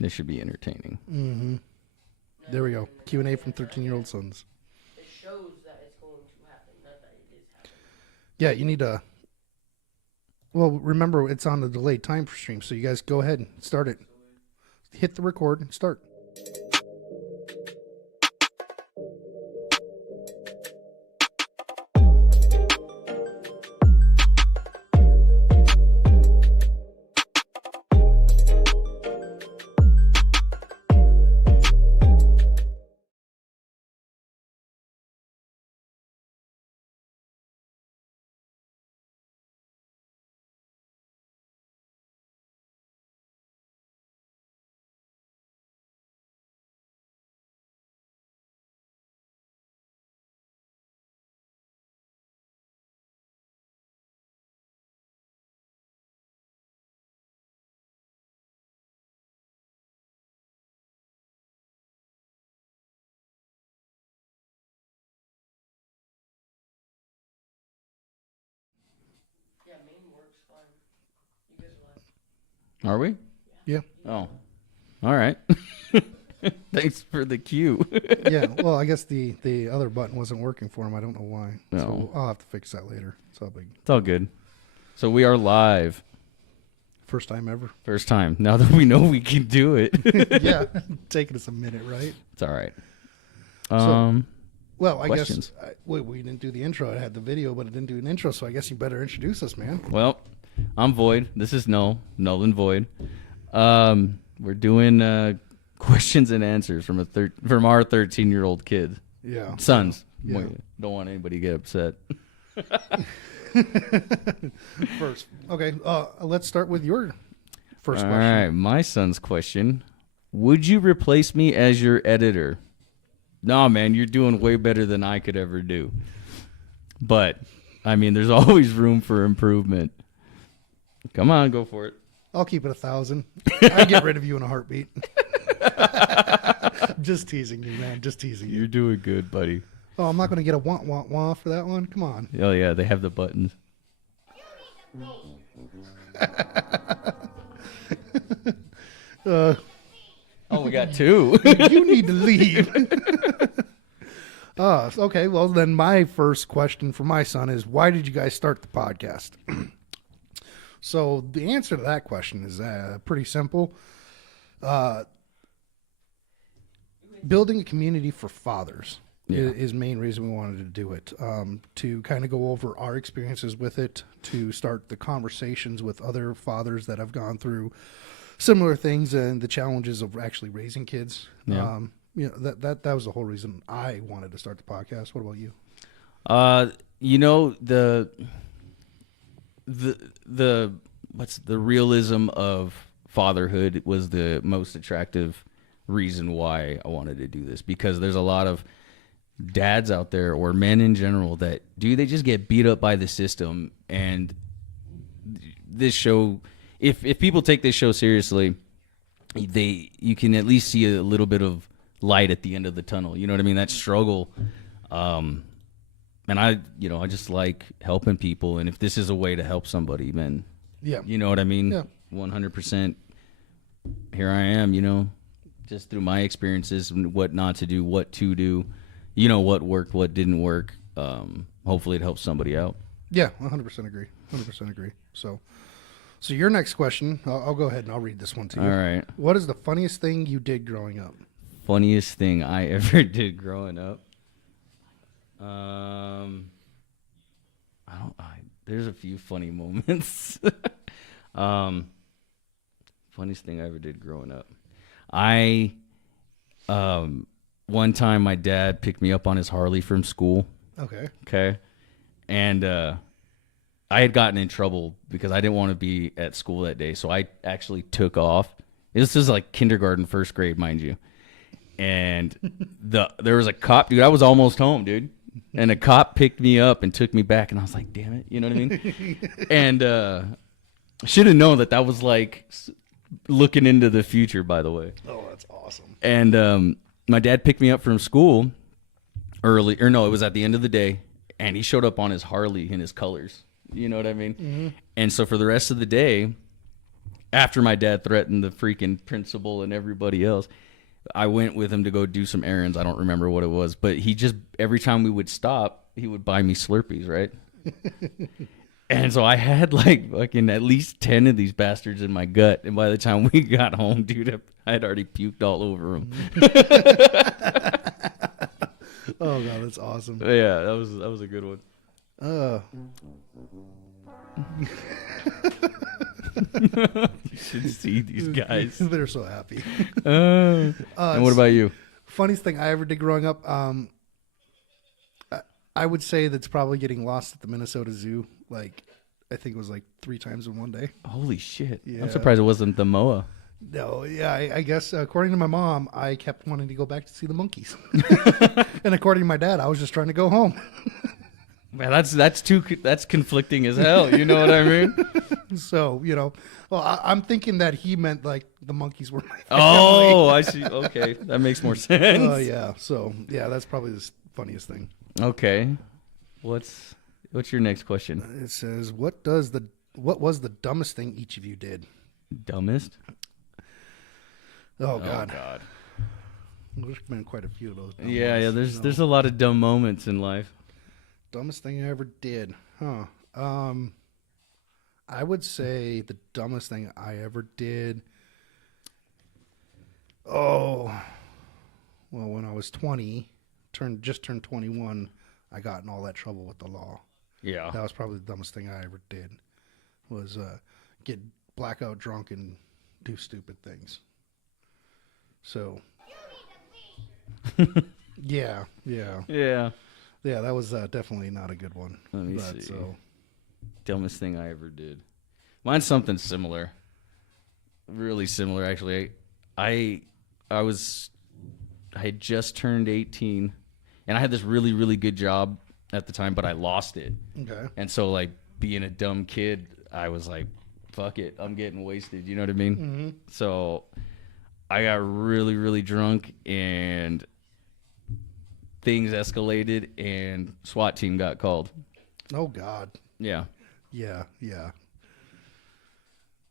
This should be entertaining. Mm-hmm. There we go. Q&A from 13-year-old sons. It shows that it's going to happen, not that it is happening. Yeah, you need to... Well, remember, it's on the delayed time stream, so you guys go ahead and start it. Hit the record and start. Yeah, main works fine. You guys are live. Are we? Yeah. Oh. All right. Thanks for the cue. Yeah, well, I guess the other button wasn't working for him. I don't know why. No. So I'll have to fix that later. It's all big. It's all good. So we are live. First time ever. First time. Now that we know we can do it. Yeah, taking us a minute, right? It's all right. Well, I Questions? guess we didn't do the intro. I had the video, but it didn't do an intro, so I guess you better introduce us, man. Well, I'm Void. This is Null and Void. We're doing questions and answers from our 13-year-old kid. Yeah. Sons. Yeah. Don't want anybody to get upset. First. Okay, let's start with your first All question. right, my son's question. Would you replace me as your editor? No, man, you're doing way better than I could ever do. But, I mean, there's always room for improvement. Come on, go for it. I'll keep it 1,000. I'd get rid of you in a heartbeat. Just teasing you, man. Just teasing you. You're doing good, buddy. Oh, I'm not going to get a wah for that one? Come on. Oh, yeah, they have the buttons. Oh, we got two. You need to leave. Okay, well, then my first question for my son is, why did you guys start the podcast? So the answer to that question is pretty simple. Building a community for fathers is main reason we wanted to do it. To kind of go over our experiences with it, to start the conversations with other fathers that have gone through similar things and the challenges of actually raising kids. Yeah. That was the whole reason I wanted to start the podcast. What about you? The what's the realism of fatherhood was the most attractive reason why I wanted to do this, because there's a lot of dads out there, or men in general, that they just get beat up by the system. And this show, if people take this show seriously, you can at least see a little bit of light at the end of the tunnel. You know what I mean? That struggle. And I just like helping people. And if this is a way to help somebody, then, Yeah. you know what I mean? Yeah. 100%. Here I am, just through my experiences and what not to do, what to do, what worked, what didn't work. Hopefully it helps somebody out. Yeah, 100% agree. 100% agree. So your next question, I'll go ahead and I'll read this one to you. All right. What is the funniest thing you did growing up? Funniest thing I ever did growing up. There's a few funny moments. Funniest thing I ever did growing up. One time my dad picked me up on his Harley from school. Okay. And I had gotten in trouble because I didn't want to be at school that day. So I actually took off. This is like kindergarten, first grade, mind you. And there was a cop, dude. I was almost home, dude. And a cop picked me up and took me back. And I was like, damn it. You know what I mean? And should have known that was like looking into the future, by the way. Oh, that's awesome. And my dad picked me up from school early. Or no, it was at the end of the day. And he showed up on his Harley in his colors. You know what I mean? Mm-hmm. And so for the rest of the day, after my dad threatened the freaking principal and everybody else, I went with him to go do some errands. I don't remember what it was, but he just, every time we would stop, he would buy me Slurpees, right? And so I had like fucking at least 10 of these bastards in my gut. And by the time we got home, dude, I had already puked all over them. Oh god, that's awesome. Yeah, that was a good one. You should see these guys. They're so happy. And what about you? Funniest thing I ever did growing up, I would say that's probably getting lost at the Minnesota Zoo. Like, I think it was like 3 times in one day. Holy shit. Yeah. I'm surprised it wasn't the MOA. No, yeah, I guess according to my mom, I kept wanting to go back to see the monkeys. And according to my dad, I was just trying to go home. Man, that's conflicting as hell. You know what I mean? So, well, I'm thinking that he meant like the monkeys were my family. Oh, I see. Okay, that makes more sense. Oh, yeah. So, yeah, that's probably the funniest thing. Okay, what's your next question? It says, what was the dumbest thing each of you did? Dumbest? Oh, God. Oh God. There's been quite a few of those. dumb Yeah. ones, There's a lot of dumb moments in life. Dumbest thing I ever did, huh? I would say the dumbest thing I ever did. Oh, well, when I was 20, just turned 21, I got in all that trouble with the law. Yeah. That was probably the dumbest thing I ever did. Was get blackout drunk and do stupid things. So. Yeah. Yeah. Yeah, that was definitely not a good one. Let me see. So, Dumbest thing I ever did. Mine's something similar. Really similar, actually. I had just turned 18, and I had this really, really good job at the time, but I lost it. okay. And so, like, being a dumb kid, I was like, fuck it, I'm getting wasted. You know what I mean? Mm-hmm. So I got really, really drunk, and things escalated, and SWAT team got called. Oh, God. Yeah. Yeah.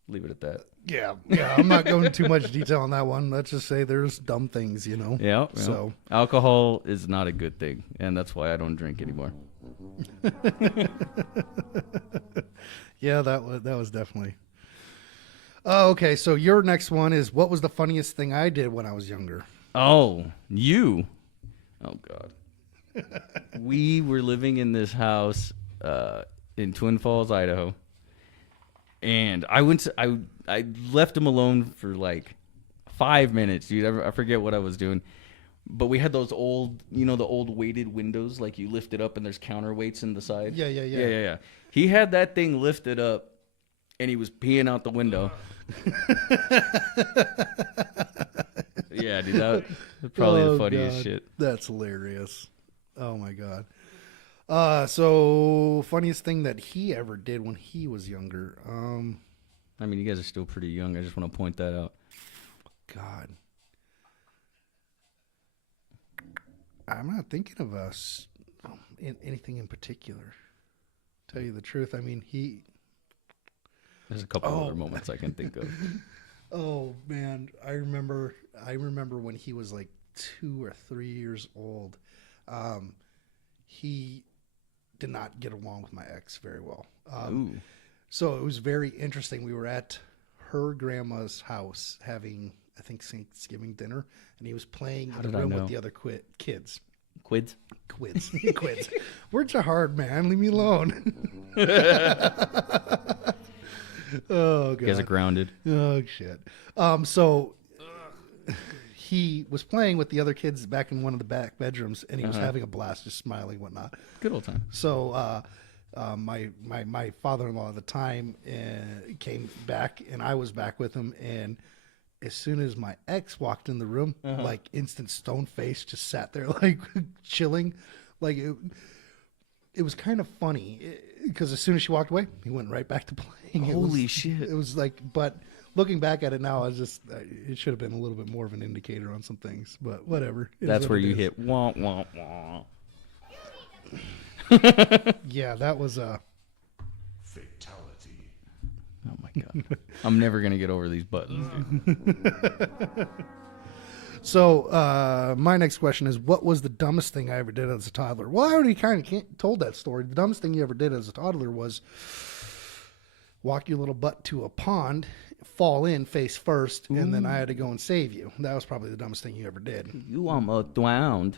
Leave it at that. Yeah. I'm not going too much detail on that one. Let's just say there's dumb things, Yeah. So, alcohol is not a good thing, and that's why I don't drink anymore. yeah, that was definitely. Oh, okay. So your next one is, what was the funniest thing I did when I was younger? Oh, you. Oh, God. We were living in this house in Twin Falls, Idaho. And I left him alone for like 5 minutes, dude. I forget what I was doing. But we had those old, the old weighted windows, like you lift it up and there's counterweights in the side. Yeah. He had that thing lifted up and he was peeing out the window. Yeah, dude, that was probably the funniest God. shit. That's hilarious. Oh my God. So funniest thing that he ever did when he was younger. I mean, you guys are still pretty young. I just want to point that out. God. I'm not thinking of us in anything in particular. Tell you the truth. I mean, There's a couple other moments I can think of. Oh man, I remember when he was like 2 or 3 years old. He did not get along with my ex very well. Ooh. So it was very interesting. We were at her grandma's house having, I think, Thanksgiving dinner, and he was playing in the room with the other kids. Quids? Quids. Words are hard, man. Leave me alone. Oh, God. You guys are grounded. Oh, shit. So he was playing with the other kids back in one of the back bedrooms, and he was having a blast, just smiling and whatnot. Good old time. So my father-in-law at the time came back, and I was back with him, and as soon as my ex walked in the room, like instant stone face, just sat there like chilling. Like it was kind of funny because as soon as she walked away, he went right back to playing. Holy shit. It was like, but looking back at it now, I was just, it should have been a little bit more of an indicator on some things, but whatever. That's where you hit wah, wah, wah. Yeah, that was Fatality. Oh my God. I'm never gonna get over these buttons. Dude. So, my next question is, what was the dumbest thing I ever did as a toddler? Well, I already kind of told that story. The dumbest thing you ever did as a toddler was walk your little butt to a pond, fall in face first, and then I had to go and save you. That was probably the dumbest thing you ever did. You almost drowned.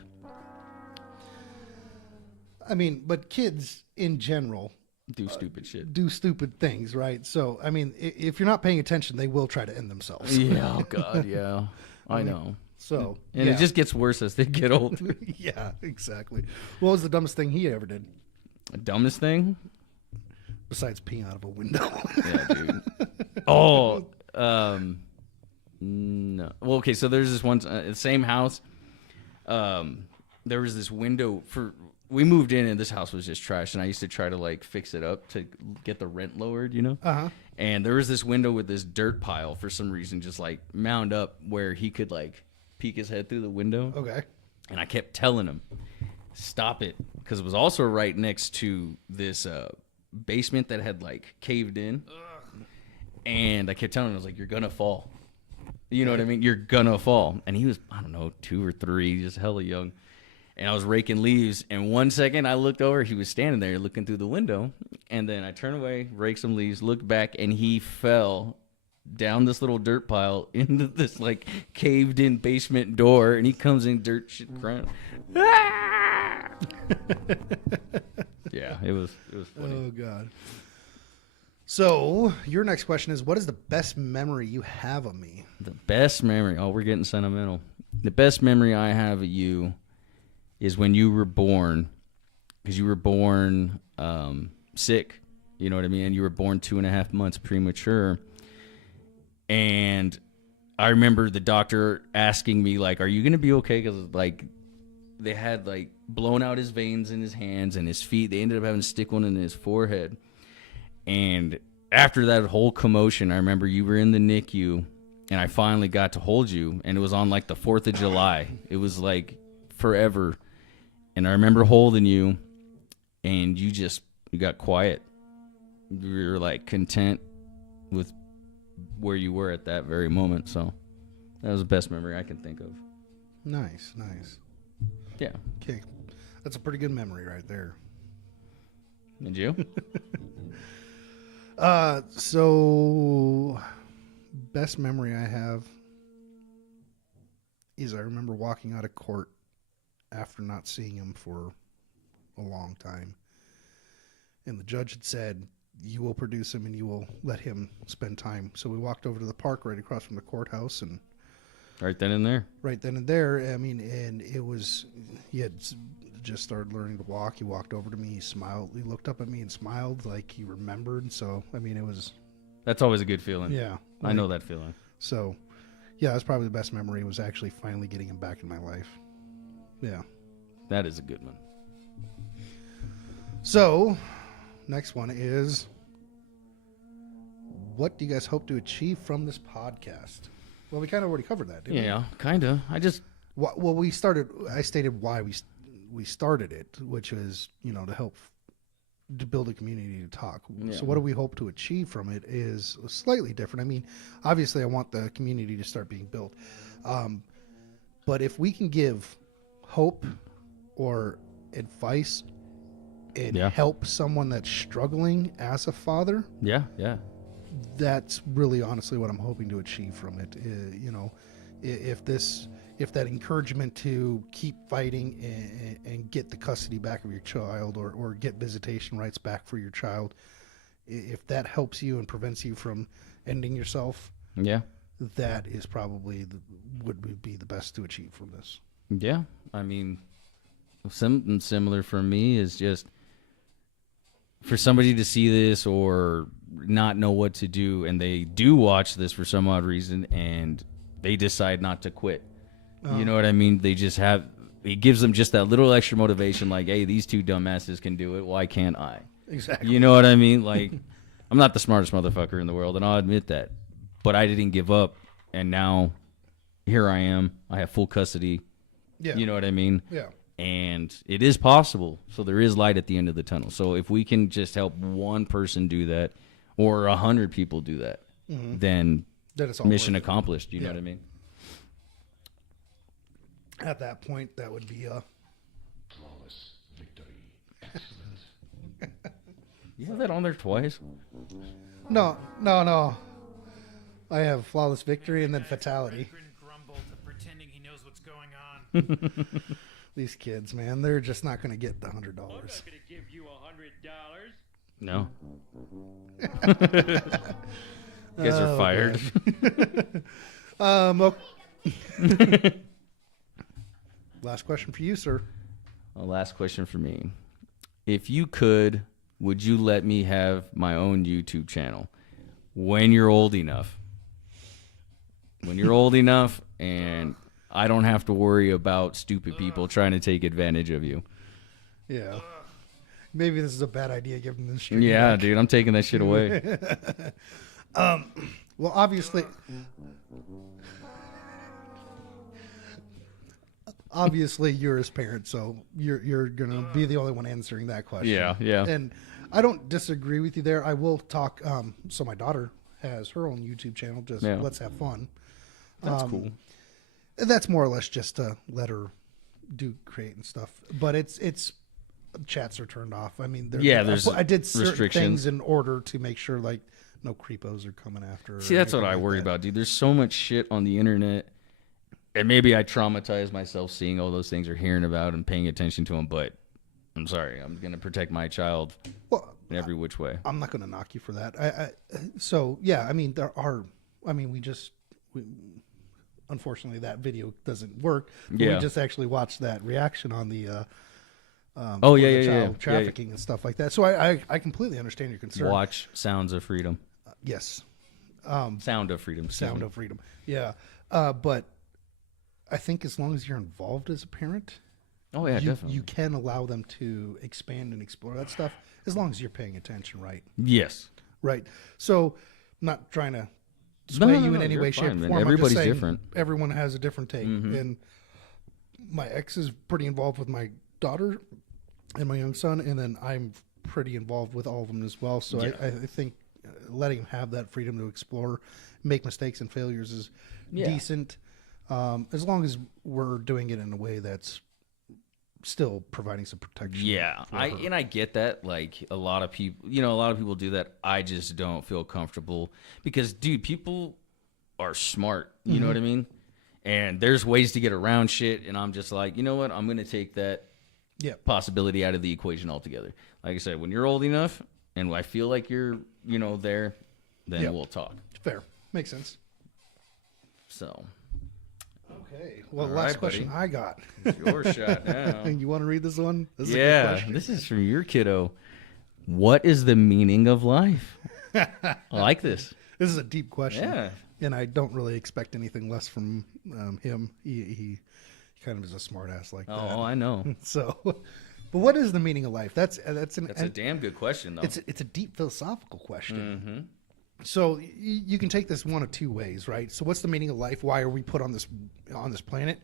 I mean, but kids in general Do stupid shit. do stupid things, right? So, I mean, if you're not paying attention, they will try to end themselves. Yeah, oh God, yeah. I know. So, And yeah. it just gets worse as they get older. Yeah, exactly. What was the dumbest thing he ever did Dumbest thing? besides peeing out of a window? Yeah, dude. Oh, no. Well, okay, so there's this one, the same house. There was this window we moved in and this house was just trash, and I used to try to like fix it up to get the rent lowered, you know? Uh-huh. And there was this window with this dirt pile for some reason just like mound up where he could like peek his head through the window. Okay. And I kept telling him, stop it. Because it was also right next to this basement that had like caved in. And I kept telling him, I was like, you're going to fall. You know what I mean? You're going to fall. And he was, I don't know, 2 or 3, just hella young. And I was raking leaves. And 1 second I looked over, he was standing there looking through the window. And then I turned away, raked some leaves, looked back, and he fell down this little dirt pile into this like caved in basement door, and he comes in dirt shit crying. Yeah, it was funny. Oh, God. So, your next question is, what is the best memory you have of me? The best memory, oh, we're getting sentimental. The best memory I have of you is when you were born, because you were born sick, you know what I mean? You were born 2.5 months premature. And I remember the doctor asking me, like, are you going to be okay? Because, like, they had, like, blown out his veins in his hands and his feet. They ended up having to stick one in his forehead. And after that whole commotion, I remember you were in the NICU, and I finally got to hold you. And it was on, like, the 4th of July. It was, like, forever. And I remember holding you, and you got quiet. You were, like, content with where you were at that very moment. So that was the best memory I can think of. Nice, nice. Yeah. Okay. That's a pretty good memory right there. And you? So best memory I have is I remember walking out of court after not seeing him for a long time. And the judge had said, you will produce him and you will let him spend time. So we walked over to the park right across from the courthouse, and Right then and there. right then and there, I mean, and it was, he had just started learning to walk. He walked over to me, he smiled, he looked up at me and smiled like he remembered. So, I mean, it was, That's always a good feeling. yeah. I know that feeling. So, yeah, that's probably the best memory, was actually finally getting him back in my life. Yeah. That is a good one. So, next one is, what do you guys hope to achieve from this podcast? Well, we kind of already covered that, didn't we? Yeah, kind of. Well, I stated why we started it, which is, to help to build a community to talk. Yeah. So what do we hope to achieve from it is slightly different. I mean, obviously I want the community to start being built. But if we can give hope or advice and help someone that's struggling as a father, Yeah. that's really honestly what I'm hoping to achieve from it. If that encouragement to keep fighting and get the custody back of your child, or get visitation rights back for your child, if that helps you and prevents you from ending yourself, Yeah. that is probably would be the best to achieve from this. Yeah. I mean, something similar for me is just for somebody to see this or not know what to do, and they do watch this for some odd reason and they decide not to quit. You know what I mean? They just it gives them just that little extra motivation, like, hey, these two dumbasses can do it. Why can't I? Exactly. You know what I mean? Like, I'm not the smartest motherfucker in the world, and I'll admit that. But I didn't give up, and now here I am. I have full custody. Yeah. You know what I mean? Yeah. And it is possible. So there is light at the end of the tunnel. So if we can just help one person do that, or 100 people do that, then Then it's all mission worth it. accomplished. You know Yeah. what I mean? At that point, that would be Flawless victory. You have that on there twice. no. I have flawless victory and then fatality. Grin grumble to pretending he knows what's going on. These kids, man, they're just not going to get the $100. gonna give you $100. No. You guys are fired. Last question for you, sir. Last question for me. If you could, would you let me have my own YouTube channel when you're old enough? When you're old enough and I don't have to worry about stupid people trying to take advantage of you. Yeah. Maybe this is a bad idea given the stream. Yeah, dude, I'm taking that shit away. Well, obviously, you're his parent, so you're gonna be the only one answering that question. Yeah. And I don't disagree with you there. I will talk. So my daughter has her own YouTube channel. Just Yeah. let's have fun. That's cool. That's more or less just to let her create and stuff. But it's chats are turned off. I mean, There's I did certain restrictions. things in order to make sure like no creepos are coming after her. See, that's what anything I like worry that. about, dude. There's so much shit on the internet. And maybe I traumatize myself seeing all those things or hearing about and paying attention to them, but I'm sorry. I'm going to protect my child Well, in every which way. I'm not going to knock you for that. So yeah, I mean, unfortunately that video doesn't work. But Yeah. We just actually watched that reaction on the, Oh, for yeah, the yeah, child yeah. trafficking and stuff like that. So I completely understand your concern. Watch Sounds of Freedom. Yes. Sound of Freedom. Sound of Freedom. Yeah. But I think as long as you're involved as a parent, Oh, yeah, definitely. you can allow them to expand and explore that stuff as long as you're paying attention, right? Yes. Right. So, I'm not trying to sway you in any you're way, shape, fine, or man. form. I'm just Everybody's saying different. Everyone has a different take, Mm-hmm. and my ex is pretty involved with my daughter and my young son, and then I'm pretty involved with all of them as well. So Yeah. I think letting them have that freedom to explore, make mistakes and failures is decent, as long as we're doing it in a way that's still providing some protection. Yeah, for her. I get that. Like a lot of people do that. I just don't feel comfortable because, dude, people are smart. You know what I mean? And there's ways to get around shit. And I'm just like, you know what? I'm gonna take that Yeah. possibility out of the equation altogether. Like I said, when you're old enough and I feel like you're, there, then Yeah. we'll talk. Fair. Makes sense. So, Okay. Well, All last right, question buddy. I got. it's your shot now. You want to read this one? This is a good Yeah, question. this is from your kiddo. What is the meaning of life? I like this. This is a deep question. Yeah. And I don't really expect anything less from him. He kind of is a smart ass like that. Oh, I know. So, but what is the meaning of life? That's That's a damn good question, though. it's a deep philosophical question. Mm-hmm. So you can take this one of two ways, right? So what's the meaning of life? Why are we put on this planet?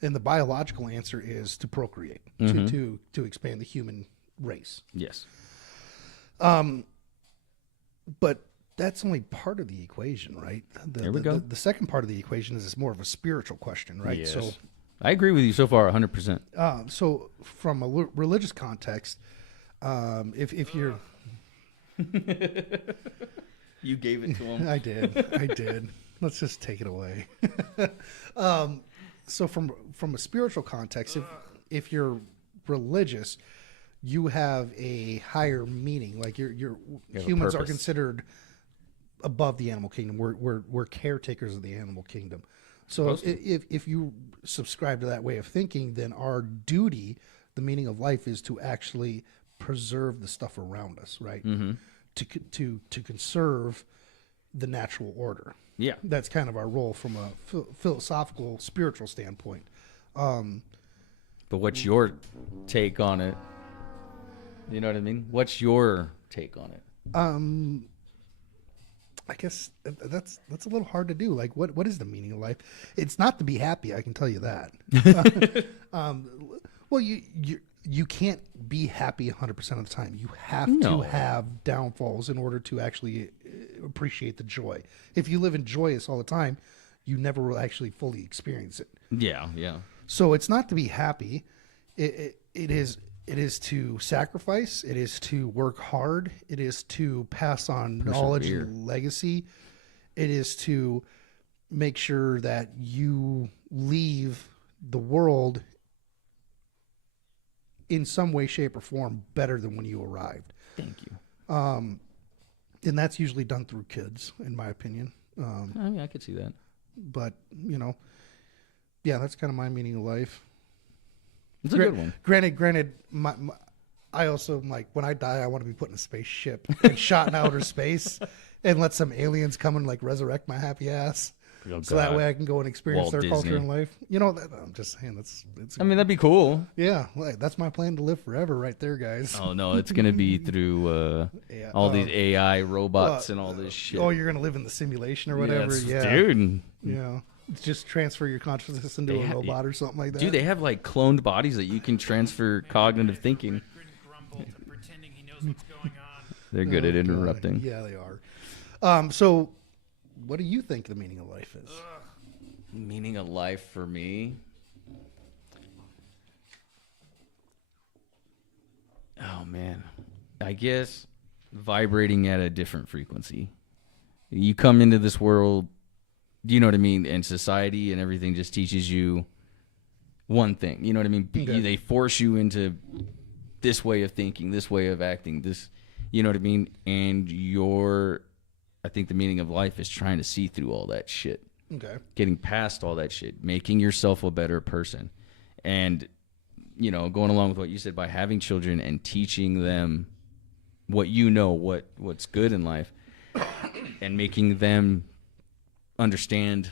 And the biological answer is to procreate, Mm-hmm. to expand the human race. Yes. But that's only part of the equation, right? There we go. The second part of the equation is more of a spiritual question, right? Yes. So I agree with you so far, 100%. So from a religious context, if you're, You gave it to him. I did. Let's just take it away. So from a spiritual context, if you're religious, you have a higher meaning. Like your have a humans are purpose. considered above the animal kingdom. We're caretakers of the animal kingdom. So Supposed to. if you subscribe to that way of thinking, then our duty, the meaning of life, is to actually preserve the stuff around us, right? Mm-hmm. To conserve the natural order. Yeah. That's kind of our role from a philosophical, spiritual standpoint. But what's your take on it? You know what I mean? What's your take on it? I guess that's a little hard to do. Like, what is the meaning of life? It's not to be happy. I can tell you that. Well, you can't be happy 100% of the time. You have to No. have downfalls in order to actually appreciate the joy. If you live in joyous all the time, you never will actually fully experience it. Yeah, yeah. So it's not to be happy. It is to sacrifice. It is to work hard. It is to pass on knowledge Persevere. and legacy. It is to make sure that you leave the world in some way, shape, or form better than when you arrived. Thank you. And that's usually done through kids, in my opinion. I mean, I could see that. But, yeah, that's kind of my meaning of life. It's a good one. Granted, I also am like, when I die, I want to be put in a spaceship and shot in outer space and let some aliens come and like resurrect my happy ass. Oh, So that God. way I can go and experience Walt their culture Disney. and life. I'm just saying it's I mean, that'd be cool. yeah, like, that's my plan to live forever right there, guys. Oh no, it's gonna be through Yeah, all these AI robots and all this shit. Oh, you're going to live in the simulation or whatever. Yes, Yeah. dude. Yeah. Just transfer your consciousness into They a ha- robot or something like that. Dude, they have like cloned bodies that you can transfer cognitive thinking. Grin and grumble to pretending he knows what's going on. They're good at God. interrupting. Yeah, they are. So what do you think the meaning of life is? Meaning of life for me. Oh man, I guess vibrating at a different frequency. You come into this world, you know what I mean, and society and everything just teaches you one thing. You know what I mean? Okay. They force you into this way of thinking, this way of acting, this, you know what I mean? And I think the meaning of life is trying to see through all that shit. Okay. Getting past all that shit, making yourself a better person. And, going along with what you said, by having children and teaching them what what's good in life and making them understand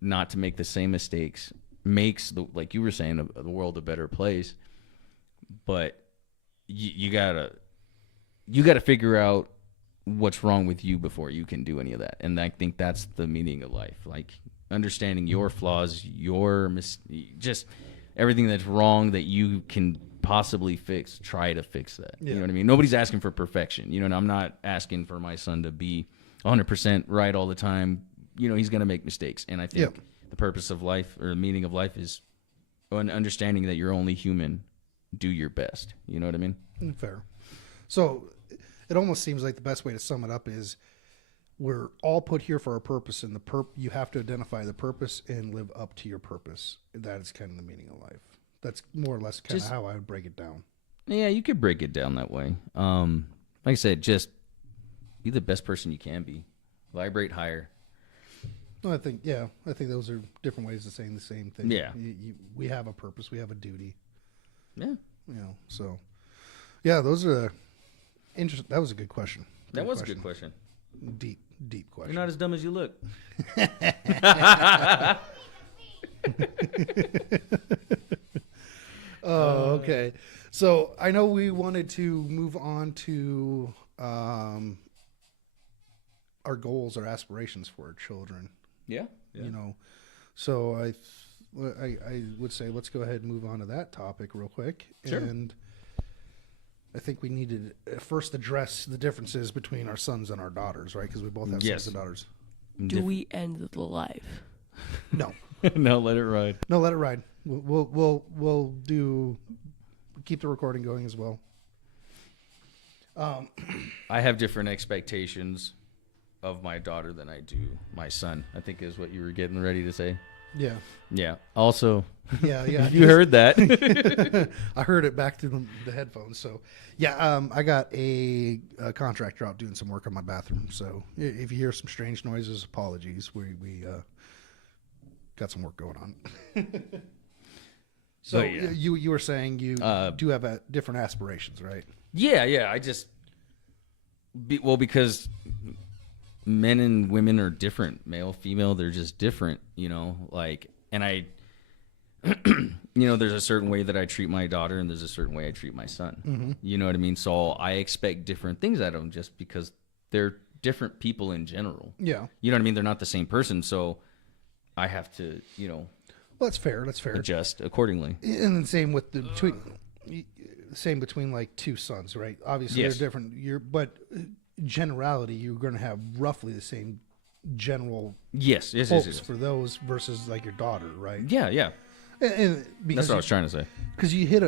not to make the same mistakes makes, like you were saying, the world a better place. But you gotta figure out what's wrong with you before you can do any of that. And I think that's the meaning of life, like understanding your flaws, just everything that's wrong that you can possibly fix. Try to fix that. Yeah. You know what I mean? Nobody's asking for perfection, and I'm not asking for my son to be 100% right all the time. He's going to make mistakes. And I think Yeah. the purpose of life, or the meaning of life, is an understanding that you're only human. Do your best. You know what I mean? Fair. So it almost seems like the best way to sum it up is we're all put here for a purpose, and you have to identify the purpose and live up to your purpose. That is kind of the meaning of life. That's more or less kind of Just- how I would break it down. Yeah, you could break it down that way. Like I said, just be the best person you can be. Vibrate higher. No, I think those are different ways of saying the same thing. Yeah. We have a purpose. We have a duty. Yeah, So yeah, those are interesting. That was a good question. that was a good question. Deep question. You're not as dumb as you look. Oh, okay. So I know we wanted to move on to our goals, our aspirations for our children. Yeah. So I would say let's go ahead and move on to that topic real quick. Sure. And I think we need to first address the differences between our sons and our daughters, right? Because we both have Yes. sons and daughters. Do we end the life? No, No, let it ride. no, let it ride. We'll keep the recording going as well. I have different expectations of my daughter than I do my son, I think is what you were getting ready to say. Yeah, Yeah. Also, yeah. you heard that. I heard it back through the headphones. So, yeah, I got a contractor out doing some work on my bathroom. So, if you hear some strange noises, apologies. We got some work going on. So, Oh, yeah. you were saying you do have different aspirations, right? Yeah. I just, because men and women are different, male, female, they're just different, and I, there's a certain way that I treat my daughter and there's a certain way I treat my son. Mm-hmm. You know what I mean? So I expect different things out of them just because they're different people in general. Yeah. You know what I mean? They're not the same person. So I have to, Well, that's fair. That's fair. adjust accordingly. And then same with same between like two sons, right? Obviously Yes. they're different. But generality, you're going to have roughly the same general Yes, yes, yes, hopes yes. for those versus like your daughter, right? Yeah, yeah. And That's what I was trying to say. because you hit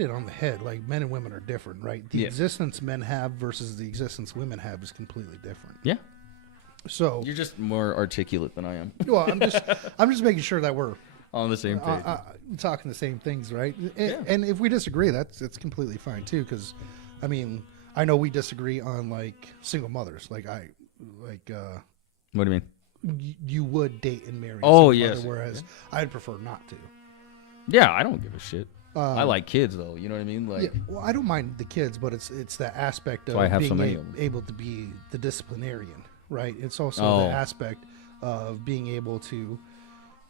it on the head. Like men and women are different, right? The Yeah. existence men have versus the existence women have is completely different. Yeah. So, You're just more articulate than I am. well, I'm just making sure that we're On the same page. talking the same things, right? Yeah. And if we disagree, that's completely fine too. Because, I mean, I know we disagree on like single mothers. Like What do you mean? you would date and marry. a Oh, single yes. mother, whereas I'd prefer not to. Yeah, I don't give a shit. I like kids though. You know what I mean? Like, Yeah, well, I don't mind the kids, but it's that aspect of why I have so being many of 'em. able to be the disciplinarian, right? It's also Oh. the aspect of being able to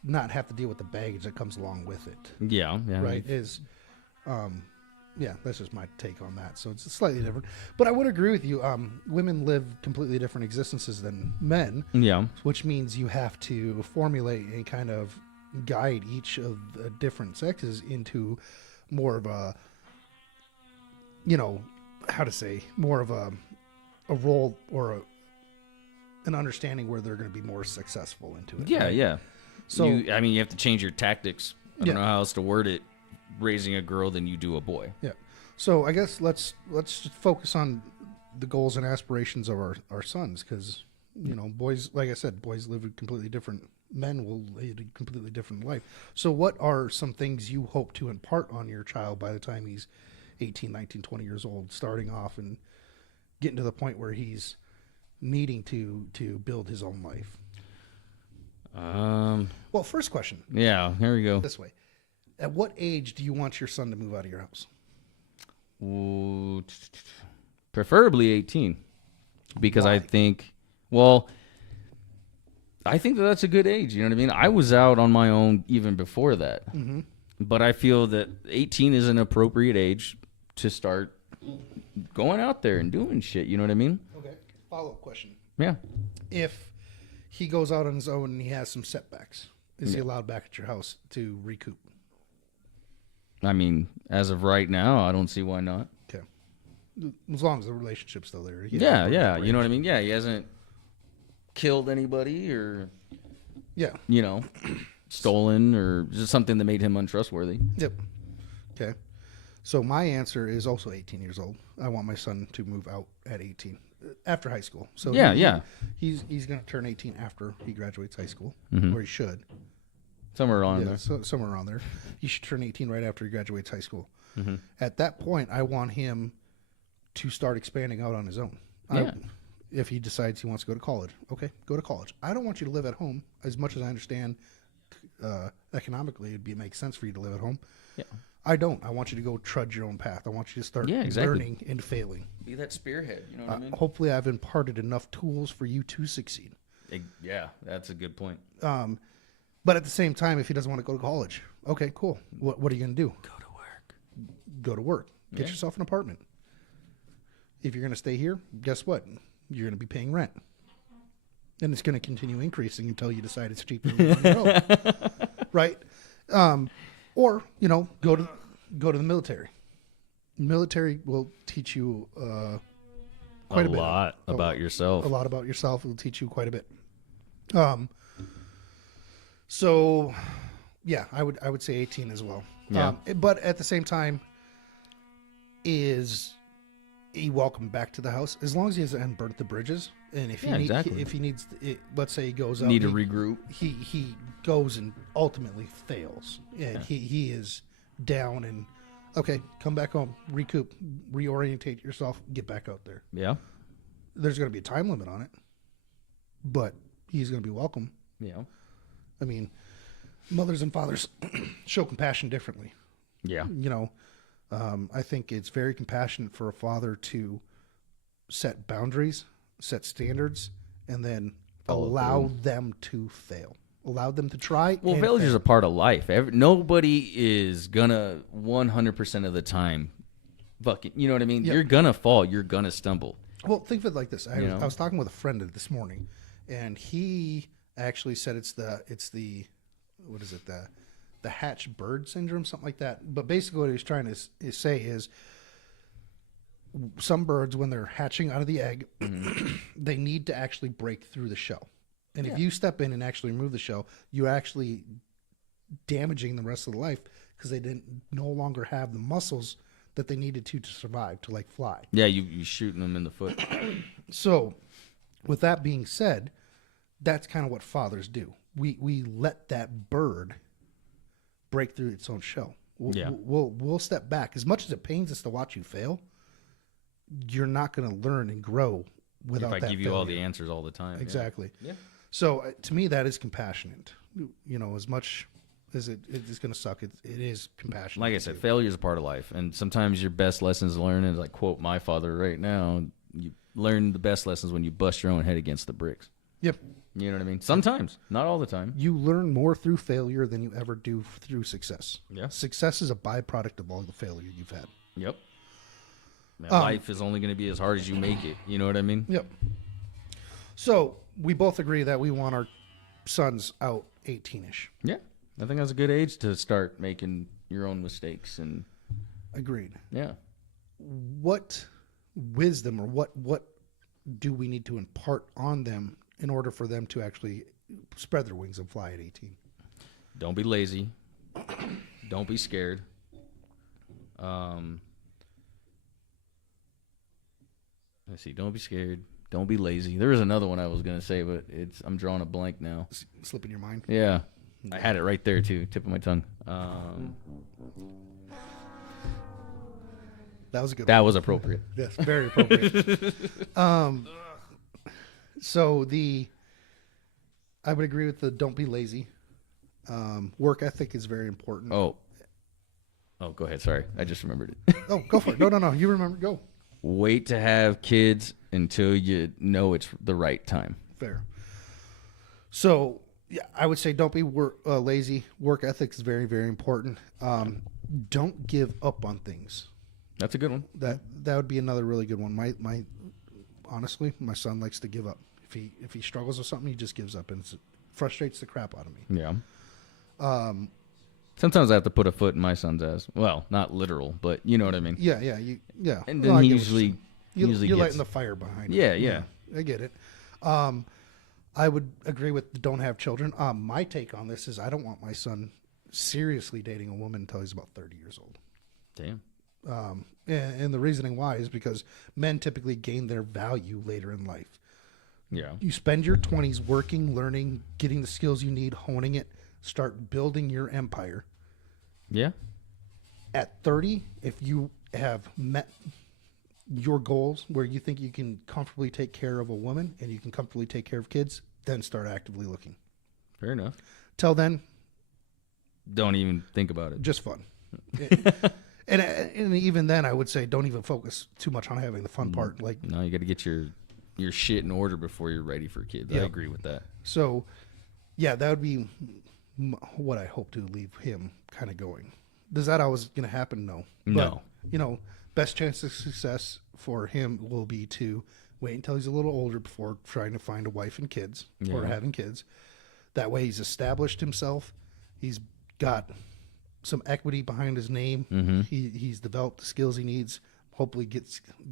not have to deal with the baggage that comes along with it, yeah, yeah. right? Yeah, that's just my take on that. So it's slightly different, but I would agree with you. Women live completely different existences than men, Yeah. which means you have to formulate and kind of guide each of the different sexes into more of a, how to say, more of a role or an understanding where they're going to be more successful into it. Yeah, right? yeah. So- I mean, you have to change your tactics. I don't Yeah. know how else to word it. Raising a girl than you do a boy. Yeah. So I guess let's just focus on the goals and aspirations of our sons, because boys, like I said, boys live a completely different. Men will lead a completely different life. So what are some things you hope to impart on your child by the time he's 18, 19, 20 years old, starting off and getting to the point where he's needing to build his own life? Well, first question, Yeah, here we go. this way. At what age do you want your son to move out of your house? Ooh, preferably 18, because I Why? think, well, I think that that's a good age. You know what I mean? I was out on my own even before that, but I feel that 18 is an appropriate age to start going out there and doing shit. You know what I mean? Okay. Follow-up question. Yeah. If he goes out on his own and he has some setbacks, is he allowed back at your house to recoup? I mean, as of right now, I don't see why not. Okay. As long as the relationship's still there. He Yeah, hasn't yeah. broken You know what I mean? Yeah, he hasn't killed anybody or, Yeah. stolen or just something that made him untrustworthy. Yep. Okay. So my answer is also 18 years old. I want my son to move out at 18 after high school. So Yeah, yeah. He's going to turn 18 after he graduates high school, or he should. Somewhere around Yeah, there. so, somewhere around there. He should turn 18 right after he graduates high school. Mm-hmm. At that point, I want him to start expanding out on his own. Yeah. If he decides he wants to go to college, okay, go to college. I don't want you to live at home. As much as I understand economically, makes sense for you to live at home. Yeah. I don't. I want you to go trudge your own path. I want you to start Yeah, exactly. learning and failing. Be that spearhead. You know what I mean? Hopefully, I've imparted enough tools for you to succeed. Yeah, that's a good point. But at the same time, if he doesn't want to go to college, okay, cool. What are you going to do? Go to work. Go to work. Get Yeah. yourself an apartment. If you're going to stay here, guess what? You're going to be paying rent. And it's going to continue increasing until you decide it's cheaper to live on your own. Right? Or, go to the military. Military will teach you quite a bit. lot about yourself. A lot about yourself. It'll teach you quite a bit. So, yeah, I would say 18 as well. Yeah. But at the same time, is he welcome back to the house as long as he hasn't burnt the bridges? And if Yeah, exactly. if he needs, let's say he goes out, Need to he- regroup. he goes and ultimately fails, and he is down and okay, come back home, recoup, reorientate yourself, get back out there. Yeah. There's going to be a time limit on it, but he's going to be welcome. Yeah. I mean, mothers and fathers show compassion differently. Yeah. I think it's very compassionate for a father to set boundaries, set standards, and then allow them to fail. Allow them to try. Well, and failure is fail. a part of life. Nobody is gonna 100% of the time, fucking. You know what I mean? Yep. You're gonna fall. You're gonna stumble. Well, think of it like this. I You know? was talking with a friend this morning, and he actually said it's the what is it, the hatched bird syndrome, something like that. But basically, what he was trying to say is some birds, when they're hatching out of the egg, they need to actually break through the shell. And if you step in and actually remove the shell, you're actually damaging the rest of the life because they didn't no longer have the muscles that they needed to survive, to like fly. Yeah, you shooting them in the foot. So, with that being said, that's kind of what fathers do. We let that bird break through its own shell. We'll step back. As much as it pains us to watch you fail, you're not going to learn and grow without If I that give you all the failure. answers all the time. Exactly. Yeah. So to me, that is compassionate. You know, as much as it is going to suck, it is compassionate. Like I said, failure is a part of life, and sometimes your best lessons learned is like quote my father right now. You learn the best lessons when you bust your own head against the bricks. Yep. You know what I mean? Sometimes, not all the time. You learn more through failure than you ever do through success. Yeah. Success is a byproduct of all the failure you've had. Yep. Man, life is only going to be as hard as you make it. You know what I mean? Yep. So we both agree that we want our sons out 18-ish. Yeah. I think that's a good age to start making your own mistakes, and Agreed. yeah. What wisdom or what do we need to impart on them in order for them to actually spread their wings and fly at 18? Don't be lazy. Don't be scared. Let's see. Don't be scared. Don't be lazy. There was another one I was gonna say, but I'm drawing a blank now. Slip in your mind. Yeah, I had it right there too, tip of my tongue. That was a good That one. was appropriate. Yes, very appropriate. So I would agree with the don't be lazy. Work ethic is very important. Oh, go ahead. Sorry, I just remembered it. Oh, go for it. No. You remember. Go. Wait to have kids until you know it's the right time. Fair. So, yeah, I would say don't be lazy. Work ethic is very, very important. Don't give up on things. That's a good one. That would be another really good one. My honestly, my son likes to give up. If he struggles with something, he just gives up, and it frustrates the crap out of me. Yeah. Sometimes I have to put a foot in my son's ass. Well, not literal, but you know what I mean. Yeah. And No, then I he get what you're saying. usually You're gets, lighting the fire behind. Yeah, it. yeah. I get it. I would agree with the don't have children. My take on this is I don't want my son seriously dating a woman until he's about 30 years old. Damn. And the reasoning why is because men typically gain their value later in life. Yeah. You spend your 20s working, learning, getting the skills you need, honing it, start building your empire. Yeah. At 30, if you have met your goals where you think you can comfortably take care of a woman and you can comfortably take care of kids, then start actively looking. Fair enough. Till then, Don't even think about it. just fun. and even then, I would say don't even focus too much on having the fun part. Like, No, you got to get your shit in order before you're ready for kids. I Yeah. agree with that. so, yeah, that would be what I hope to leave him kind of going. Does that always going to happen? No. No. You know, best chance of success for him will be to wait until he's a little older before trying to find a wife and kids or Yeah. having kids. That way he's established himself. He's got some equity behind his name. Mm-hmm. He's developed the skills he needs. Hopefully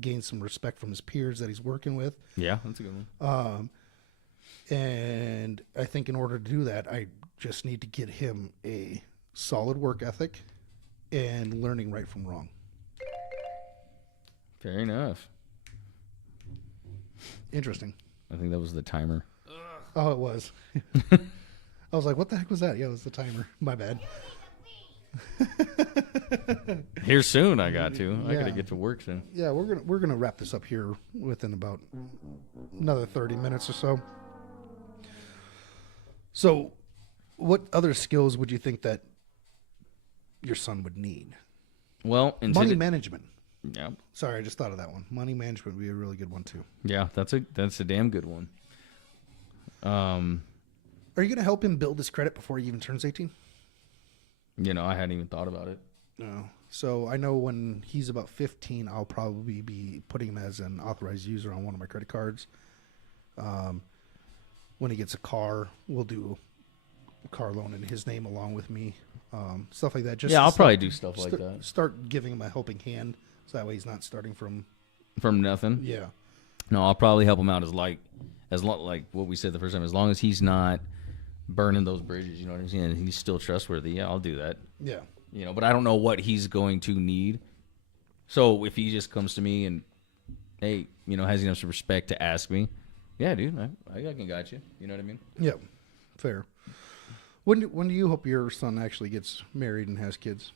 gains some respect from his peers that he's working with. Yeah, that's a good one. And I think in order to do that, I just need to get him a solid work ethic and learning right from wrong. Fair enough. Interesting. I think that was the timer. Oh, it was. I was like, what the heck was that? Yeah, it was the timer. My bad. Here soon, I got to. I got Yeah. to get to work soon. Yeah, we're gonna wrap this up here within about another 30 minutes or so. So, what other skills would you think that your son would need? Well, in Money today- management. yeah, Sorry, I just thought of that one. Money management would be a really good one too. yeah, that's a damn good one. Are you gonna help him build his credit before he even turns 18? I hadn't even thought about it. No. So I know when he's about 15, I'll probably be putting him as an authorized user on one of my credit cards. When he gets a car, we'll do a car loan in his name along with me. Stuff like that. Just Yeah, to I'll start- probably do stuff like st- that. Start giving him a helping hand, so that way he's not starting from from nothing. Yeah. No, I'll probably help him out like what we said the first time. As long as he's not burning those bridges, you know what I'm saying? And he's still trustworthy. Yeah, I'll do that. Yeah. You know, but I don't know what he's going to need. So if he just comes to me and, hey, you know, has enough respect to ask me, yeah, dude, I can got you. You know what I mean? Yeah. Fair. When do you hope your son actually gets married and has kids?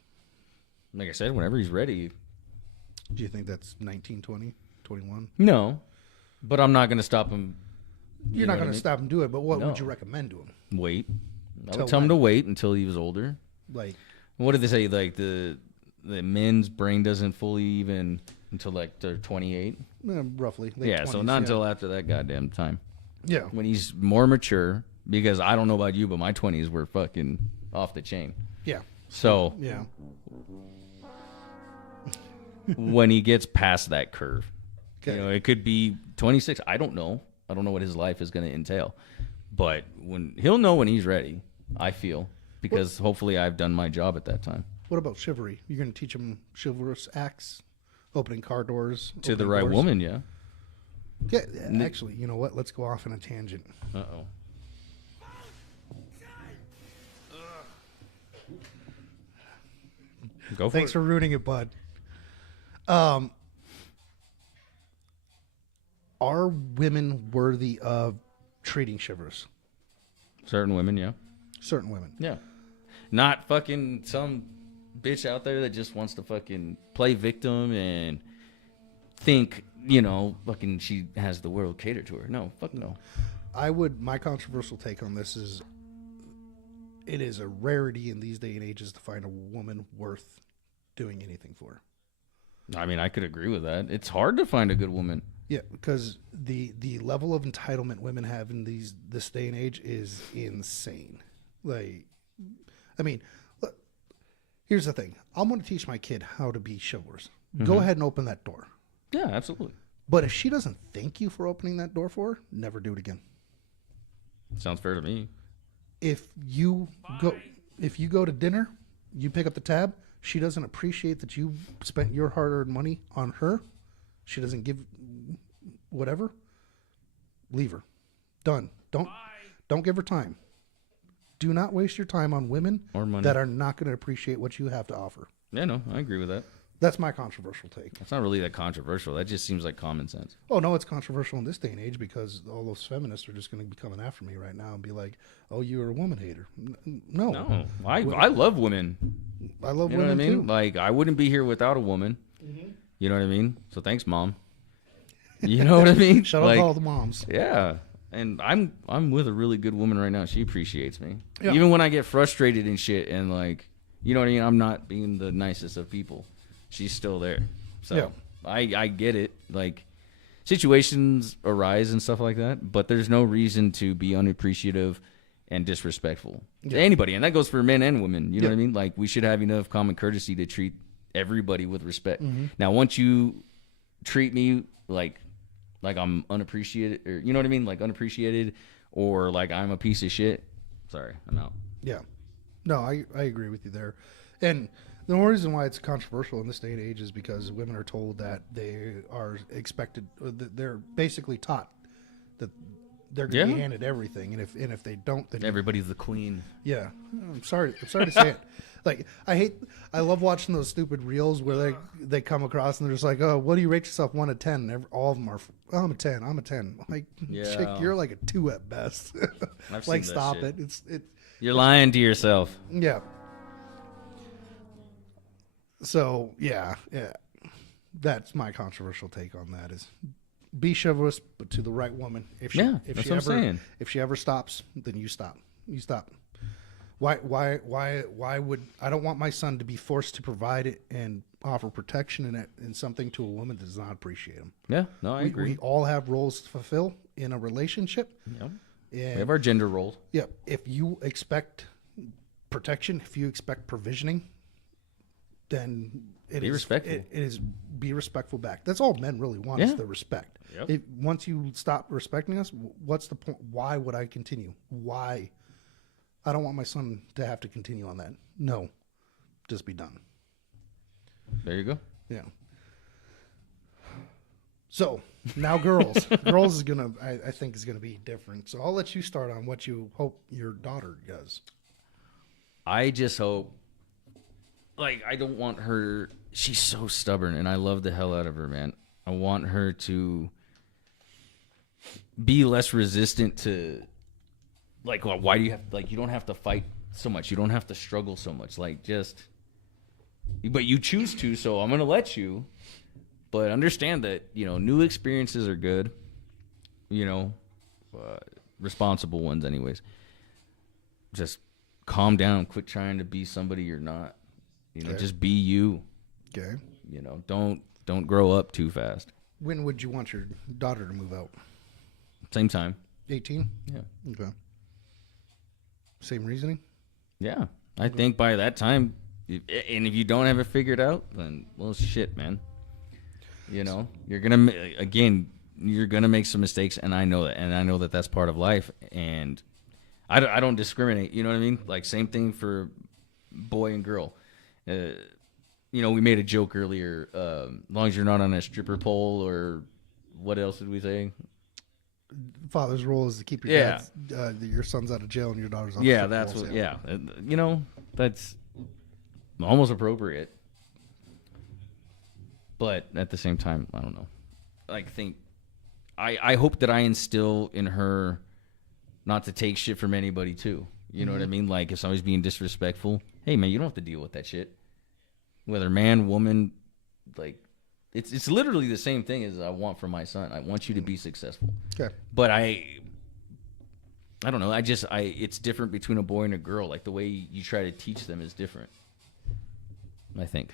Like I said, whenever he's ready. Do you think that's 19, 20, 21? No, but I'm not going to stop him. You're not going to stop him do it, but what No. would you recommend to him? Wait. I Till would tell him when? to wait until he was older. Like, What did they say? Like the men's brain doesn't fully even until like they're 28. roughly. Late Yeah, so 20s, not yeah. until after that goddamn time. Yeah. When he's more mature, because I don't know about you, but my 20s were fucking off the chain. Yeah. So Yeah. when he gets past that curve, Okay. you know, it could be 26. I don't know. I don't know what his life is going to entail, but he'll know when he's ready. I feel, because hopefully I've done my job at that time. What about chivalry? You're going to teach him chivalrous acts, opening car doors To the opening right doors? woman, yeah. Yeah. Actually, you know what? Let's go off on a tangent. Uh-oh. Go for Thanks it. for ruining it, bud. Are women worthy of treating chivalrous? Certain women, yeah. Certain women. Yeah. Not fucking some bitch out there that just wants to fucking play victim and think, you know, fucking she has the world catered to her. No, fuck no. My controversial take on this is it is a rarity in these day and ages to find a woman worth doing anything for. I mean, I could agree with that. It's hard to find a good woman. Yeah, because the level of entitlement women have in this day and age is insane. Like, I mean, look, here's the thing. I'm going to teach my kid how to be chivalrous. Go ahead and open that door. Yeah, absolutely. But if she doesn't thank you for opening that door for her, never do it again. Sounds fair to me. If you go to dinner, you pick up the tab, she doesn't appreciate that you spent your hard-earned money on her, she doesn't give whatever, leave her. Done. Don't give her time. Do not waste your time on women Or money. that are not going to appreciate what you have to offer. Yeah, no, I agree with that. That's my controversial take. It's not really that controversial. That just seems like common sense. Oh, no, it's controversial in this day and age because all those feminists are just going to be coming after me right now and be like, oh, you're a woman hater. No. No, I love women. I love You know what I women mean? too. Like, I wouldn't be here without a woman. You know what I mean? So thanks, Mom. You know what I mean? Shout out to all the moms. Yeah. And I'm with a really good woman right now. She appreciates me. Yeah. Even when I get frustrated and shit and like, you know what I mean? I'm not being the nicest of people. She's still there. So Yeah. I get it. Like, situations arise and stuff like that, but there's no reason to be unappreciative and disrespectful to anybody. And that goes for men and women. You know Yeah. what I mean? Like, we should have enough common courtesy to treat everybody with respect. Mm-hmm. Now, once you treat me like I'm unappreciated, or you know what I mean? Like unappreciated, or like I'm a piece of shit. Sorry, I'm out. Yeah. No, I agree with you there. And the only reason why it's controversial in this day and age is because women are told that they are expected, or that they're basically taught that they're going to Yeah. be handed everything, and if they don't, then Everybody's the queen. yeah. I'm sorry to say it. Like, I love watching those stupid reels where they come across and they're just like, oh, what do you rate yourself 1 to 10? And all of them are, oh, I'm a 10. I'm a 10. Like, Yeah. chick, you're like a 2 at best. I've Like, seen that stop shit. it. You're lying to yourself. Yeah. So yeah. That's my controversial take on that is be chivalrous, but to the right woman. If she, Yeah, if that's she what I'm ever, saying. if she ever stops, then you stop. You stop. Why would I don't want my son to be forced to provide it and offer protection in something to a woman that does not appreciate him. Yeah, no, I agree. We all have roles to fulfill in a relationship. Yep. We And have our gender roles. yeah, if you expect protection, if you expect provisioning, then Be respectful. It is be respectful back. That's all men really want is Yeah. the respect. Yep. Once you stop respecting us, what's the point? Why would I continue? Why? I don't want my son to have to continue on that. No, just be done. There you go. Yeah. So now girls. Girls is gonna, I think, is gonna be different. So I'll let you start on what you hope your daughter does. I just hope, like, I don't want her. She's so stubborn, and I love the hell out of her, man. I want her to be less resistant to, like, well, why do you have, like, you don't have to fight so much. You don't have to struggle so much. Like, just, but you choose to, so I'm going to let you. But understand that, you know, new experiences are good, you know, responsible ones anyways. Just calm down, quit trying to be somebody you're not. You know, Okay. just be you. Okay. You know, don't grow up too fast. When would you want your daughter to move out? Same time. 18? Yeah. Okay. Same reasoning? Yeah. I think by that time, and if you don't have it figured out, then, well, shit, man. You know, you're going to make some mistakes, and I know that. And I know that that's part of life. And I don't discriminate. You know what I mean? Like, same thing for boy and girl. You know, we made a joke earlier. As long as you're not on a stripper pole, or what else did we say? Father's role is to keep your Yeah. your son's out of jail and your daughter's on Yeah, strip that's poles, what. Yeah, you know, that's almost appropriate. But at the same time, I don't know. I hope that I instill in her not to take shit from anybody too. You know what I mean? Like, if somebody's being disrespectful, hey man, you don't have to deal with that shit. Whether man, woman, like, it's literally the same thing as I want for my son. I want you to be successful. Okay. But I don't know. It's different between a boy and a girl. Like, the way you try to teach them is different, I think.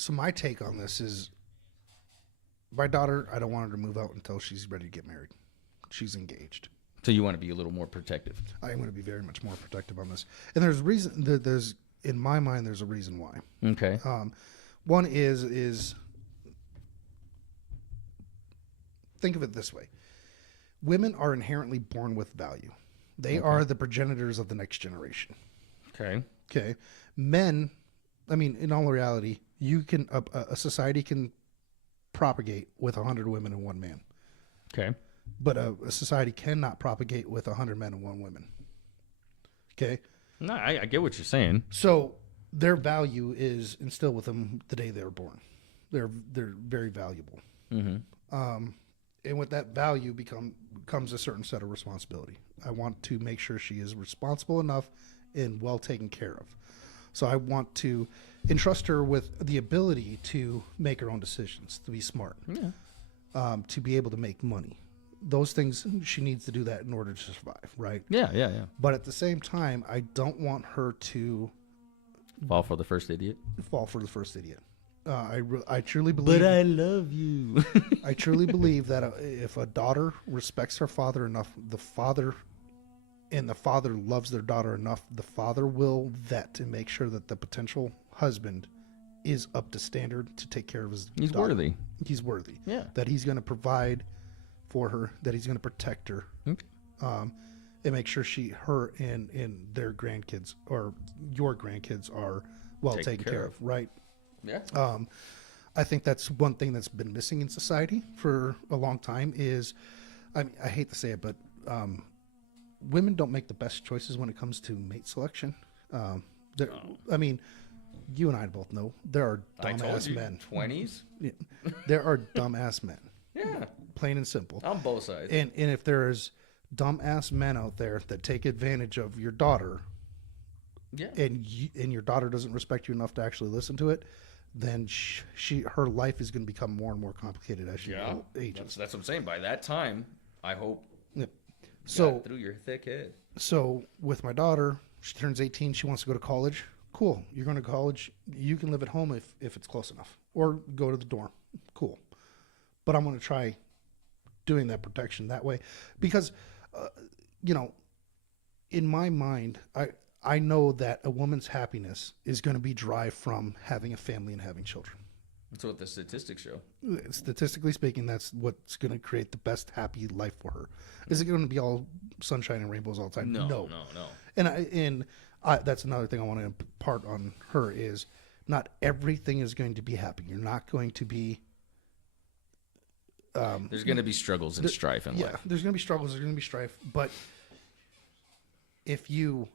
So my take on this is, my daughter, I don't want her to move out until she's ready to get married. She's engaged. So you want to be a little more protective. I am going to be very much more protective on this. And there's reason. There's, in my mind, there's a reason why. Okay. One is think of it this way: women are inherently born with value. They are the progenitors of the next generation. Okay. Okay, men. I mean, in all reality, you can a society can propagate with 100 women and one man, Okay. but a society cannot propagate with 100 men and one woman. Okay, No, I get what you're saying. so their value is instilled with them the day they were born. They're very valuable. Mm-hmm. And with that value comes a certain set of responsibility. I want to make sure she is responsible enough and well taken care of. So I want to entrust her with the ability to make her own decisions, to be smart, to be able to make money. Those things, she needs to do that in order to survive, right? Yeah. But at the same time, I don't want her to Fall for the first idiot. fall for the first idiot. I truly believe. But I love you. I truly believe that if a daughter respects her father enough, the father loves their daughter enough, the father will vet and make sure that the potential husband is up to standard to take care of his He's daughter. worthy. He's worthy. Yeah. That he's going to provide for her, that he's going to protect her, Okay. and make sure her and their grandkids or your grandkids are well taken care of, right? Yeah. I think that's one thing that's been missing in society for a long time is, I mean, I hate to say it, but women don't make the best choices when it comes to mate selection. I mean, you and I both know there are dumbass men. 20s. Yeah, there are dumbass men, Yeah. plain and simple. On both sides. And if there's dumbass men out there that take advantage of your daughter, Yeah. and your daughter doesn't respect you enough to actually listen to it, then her life is going to become more and more complicated as she ages. That's what I'm saying. By that time, I hope Yep. got So through your thick head. so with my daughter, she turns 18. She wants to go to college. Cool. You're going to college. You can live at home if it's close enough, or go to the dorm. Cool. But I'm going to try doing that protection that way because, in my mind, I know that a woman's happiness is going to be derived from having a family and having children. That's what the statistics show. Statistically speaking, that's what's going to create the best happy life for her. Is it going to be all sunshine and rainbows all the time? No. And that's another thing I want to impart on her is not everything is going to be happy. You're not going to be. There's going to be struggles and strife in Yeah, life. there's going to be struggles. There's going to be strife. But if you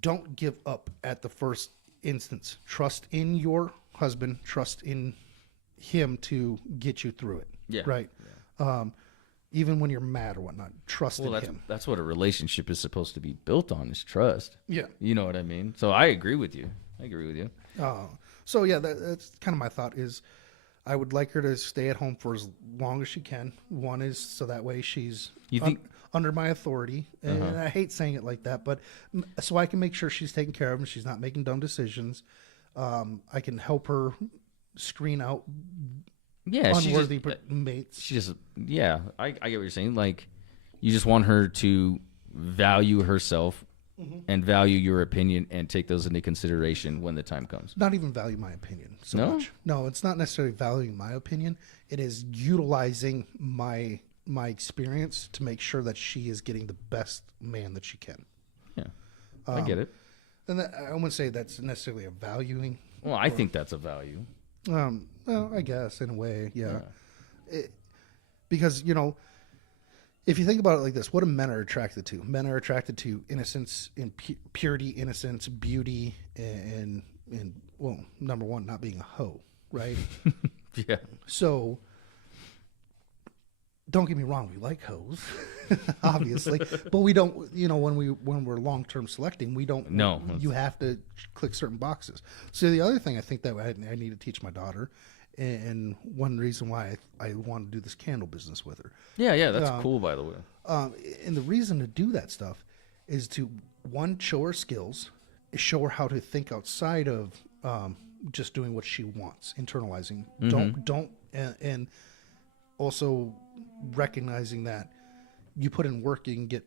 don't give up at the first instance, trust in your husband, trust in him to get you through it. Yeah. Right. Even when you're mad or whatnot, trust in him. That's what a relationship is supposed to be built on, is trust. Yeah. You know what I mean? So I agree with you. So yeah, that's kind of my thought is I would like her to stay at home for as long as she can. One is so that way she's You think- under my authority. And I hate saying it like that, but so I can make sure she's taken care of and she's not making dumb decisions. I can help her screen out Yeah, unworthy mates. I get what you're saying. Like, you just want her to value herself and value your opinion and take those into consideration when the time comes. Not even value my opinion so No? much. No, it's not necessarily valuing my opinion. It is utilizing my experience to make sure that she is getting the best man that she can. Yeah, I get it. And I wouldn't say that's necessarily a valuing. Well, I think that's a value. Well, I guess in a way, yeah. Because if you think about it like this, what do men are attracted to? Men are attracted to innocence, and purity, innocence, beauty, and well, number one, not being a hoe, right? Yeah. So, don't get me wrong, we like hoes, obviously, but we don't. When we're long term selecting, we don't. No. You have to click certain boxes. So the other thing I think that I need to teach my daughter, and one reason why I want to do this candle business with her, Yeah, that's cool, by the way. and the reason to do that stuff is to one, show her skills, show her how to think outside of just doing what she wants, internalizing. Don't and also recognizing that you put in work, you can get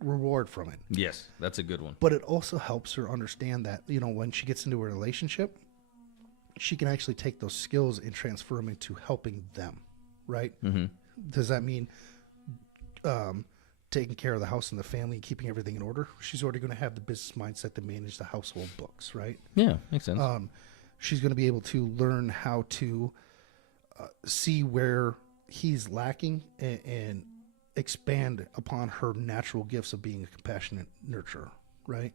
reward from it. Yes, that's a good one. But it also helps her understand that when she gets into a relationship, she can actually take those skills and transfer them into helping them, right? Does that mean taking care of the house and the family, keeping everything in order? She's already going to have the business mindset to manage the household books, right? Yeah, makes sense. She's going to be able to learn how to see where he's lacking and expand upon her natural gifts of being a compassionate nurturer, right?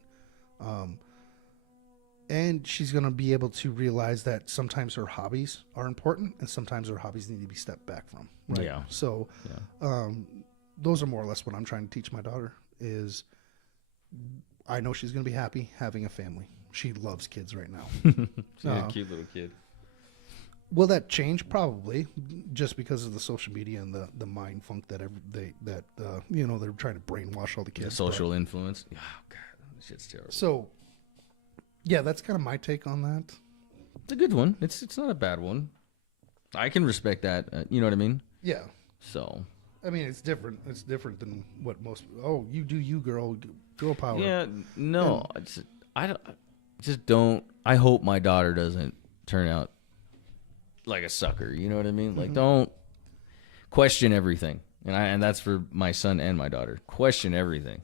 And she's going to be able to realize that sometimes her hobbies are important and sometimes her hobbies need to be stepped back from, right? Yeah. So those are more or less what I'm trying to teach my daughter is I know she's going to be happy having a family. She loves kids right now. She's a cute little kid. Will that change? Probably, just because of the social media and the mind funk that they're trying to brainwash all the kids. The social influence. Oh, God, that shit's terrible. So, yeah, that's kind of my take on that. It's a good one. It's not a bad one. I can respect that. You know what I mean? Yeah, So. I mean it's different. It's different than what most. Oh, you do you, girl power. Yeah, no, I just don't. I hope my daughter doesn't turn out like a sucker. You know what I mean? Like, don't question everything. And that's for my son and my daughter. Question everything.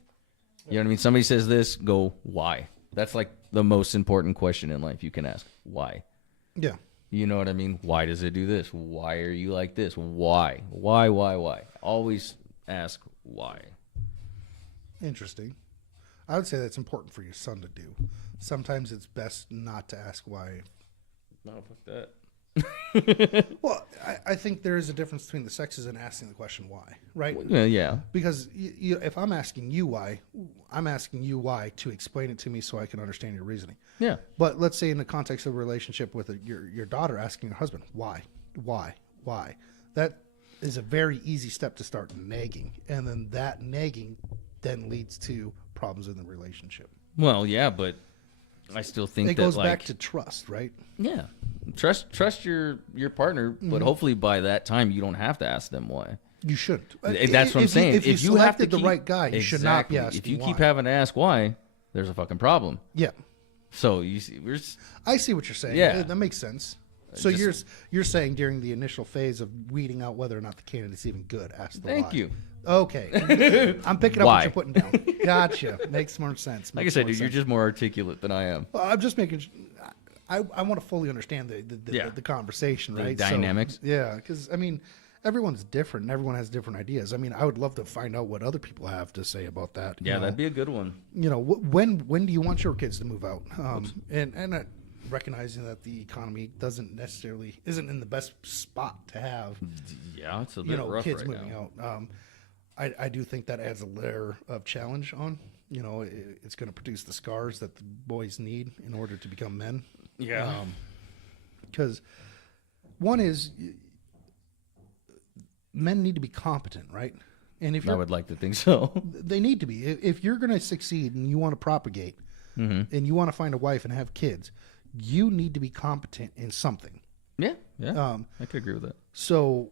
You know what I mean? Somebody says this, go, why? That's like the most important question in life you can ask. Why? Yeah. You know what I mean? Why does it do this? Why are you like this? Why? Why? Always ask why. Interesting. I would say that's important for your son to do. Sometimes it's best not to ask why. No, fuck that. Well, I think there is a difference between the sexes and asking the question why, right? Yeah. Because if I'm asking you why, I'm asking you why to explain it to me so I can understand your reasoning. Yeah. But let's say in the context of a relationship with your daughter asking her husband, why? That is a very easy step to start nagging. And then that nagging then leads to problems in the relationship. Well, yeah, but I still think It that goes like, back to trust, right? yeah, trust your partner, but hopefully by that time you don't have to ask them why. You shouldn't. That's what I'm saying. If you have to selected the keep- right guy, you should not be asking If you why. keep having to ask why, there's a fucking problem. Yeah. So you see, I see what you're saying. Yeah. That makes sense. So you're saying during the initial phase of weeding out whether or not the candidate's even good, ask the thank why. you. Okay. I'm picking up Why? what you're putting down. Gotcha. Makes more sense. Like I Makes said, more dude, you're sense. just more articulate than I am. Well, I'm just making. I want to fully understand the conversation, The right? dynamics. Yeah, because I mean, everyone's different and everyone has different ideas. I mean, I would love to find out what other people have to say about that. Yeah, that'd be a good one. You know, when do you want your kids to move out? And recognizing that the economy isn't in the best spot to have Yeah, it's a bit rough kids right moving now. out. I do think that adds a layer of challenge on. You know, it's going to produce the scars that the boys need in order to become men. Yeah. Because one is men need to be competent, right? And if I would like to think so. they need to be. If you're going to succeed and you want to propagate and you want to find a wife and have kids, you need to be competent in something. Yeah, I could agree with that. So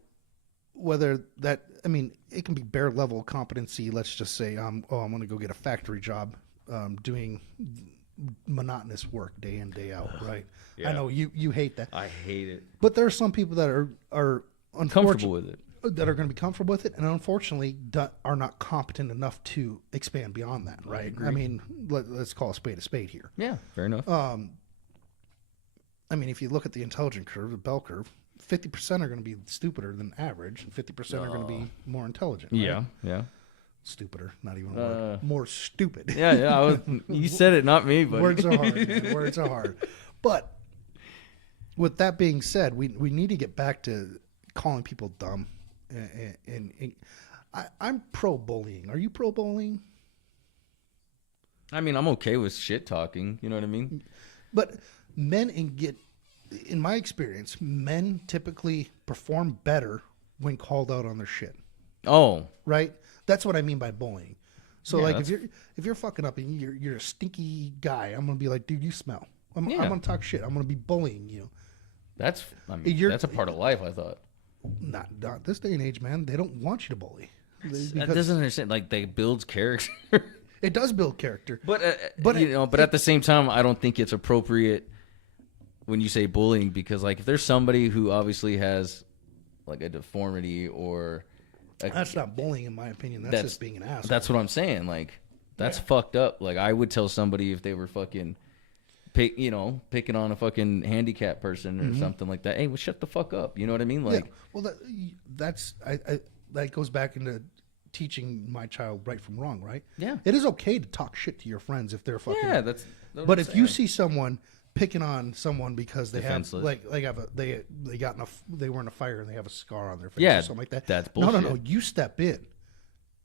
whether that, I mean, it can be bare level competency. Let's just say, I'm going to go get a factory job doing monotonous work day in, day out, right? yeah. I know you hate that. I hate it. But there are some people that are Comfortable with it. that are going to be comfortable with it, and unfortunately are not competent enough to expand beyond that, right? I mean, let's call a spade here. Yeah, fair enough. I mean, if you look at the intelligence curve, the bell curve, 50% are going to be stupider than average, and 50% are going to be more intelligent. Right? yeah. Stupider, not even a word. More stupid. Yeah. You said it, not me, but Words are hard. Man. Words are hard. But with that being said, we need to get back to calling people dumb. And I'm pro bullying. Are you pro bullying? I mean, I'm okay with shit talking. You know what I mean? But in my experience, men typically perform better when called out on their shit. Oh, Right? That's what I mean by bullying. So Yeah, like if you're fucking up and you're a stinky guy, I'm gonna be like, dude, you smell. I'm gonna talk shit. I'm gonna be bullying you. that's a part of life. I thought Not this day and age, man. They don't want you to bully. that Because doesn't understand. Like, they builds character. it does build character. But But but at the same time, I don't think it's appropriate when you say bullying, because like if there's somebody who obviously has like a deformity or That's not bullying, in my opinion. That's just being an asshole. That's what I'm saying. Like, that's fucked up. Like, I would tell somebody if they were fucking picking on a fucking handicapped person or something like that. Hey, well, shut the fuck up. You know what I mean? Like, yeah. Well, that goes back into teaching my child right from wrong, right? Yeah. It is okay to talk shit to your friends if they're fucking. yeah, that's. But if you see someone picking on someone because they Defenseless. they were in a fire and they have a scar on their face Yeah, or something like that. that's No, bullshit. you step in.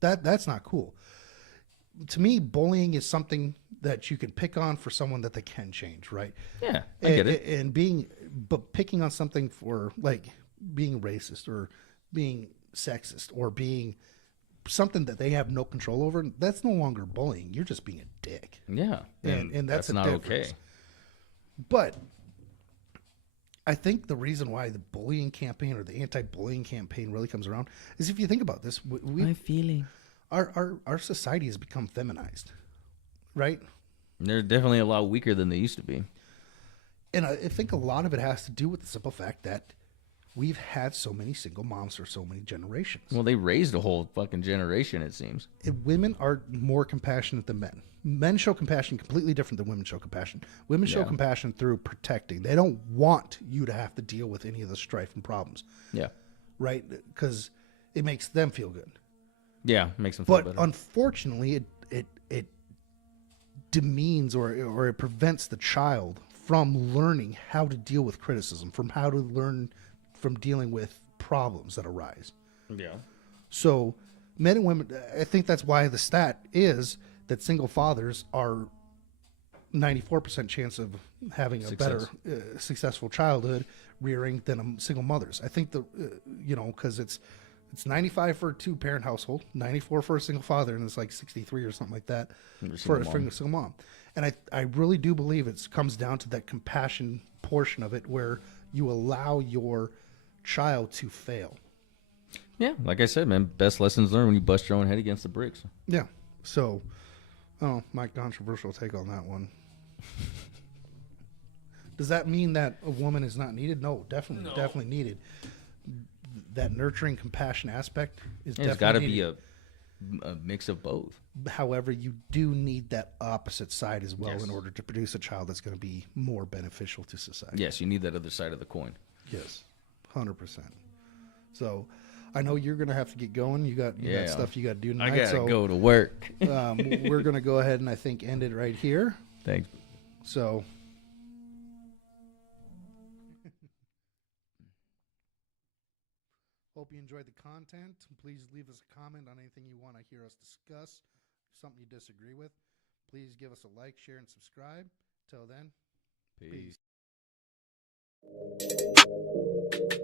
That's not cool. To me, bullying is something that you can pick on for someone that they can change, right? Yeah, I get it. And but picking on something for like being racist or being sexist or being something that they have no control over, that's no longer bullying. You're just being a dick. Yeah, And that's a not difference. okay. But I think the reason why the bullying campaign or the anti-bullying campaign really comes around is, if you think about this, feeling. our society has become feminized, right? They're definitely a lot weaker than they used to be. And I think a lot of it has to do with the simple fact that we've had so many single moms for so many generations. Well, they raised a whole fucking generation, it seems. And women are more compassionate than men. Men show compassion completely different than women show compassion. Women show compassion through protecting. They don't want you to have to deal with any of the strife and problems, Yeah. right? Because it makes them feel good. Yeah, makes them feel But better. unfortunately, it demeans or it prevents the child from learning how to deal with criticism, from how to learn from dealing with problems that arise. Yeah. So men and women, I think that's why the stat is that single fathers are 94% chance of having a better successful childhood rearing than single mothers. I think because it's 95 for a 2-parent household, 94 for a single father, and it's like 63 or something like that for a single mom. And I really do believe it comes down to that compassion portion of it, where you allow your child to fail. Yeah, like I said, man, best lessons learned when you bust your own head against the bricks. Yeah. So, my controversial take on that one. Does that mean that a woman is not needed? No, definitely needed. That nurturing, compassion aspect is There's definitely got to be needed. a mix of both. However, you do need that opposite side as well Yes. in order to produce a child that's going to be more beneficial to society. Yes, you need that other side of the coin. Yes, 100%. So, I know you're going to have to get going. You got stuff you got to do tonight. I gotta so, go to work. we're going to go ahead and I think end it right here. Thanks. So, hope you enjoyed the content. Please leave us a comment on anything you want to hear us discuss. Something you disagree with, please give us a like, share, and subscribe. Till then, Peace. peace.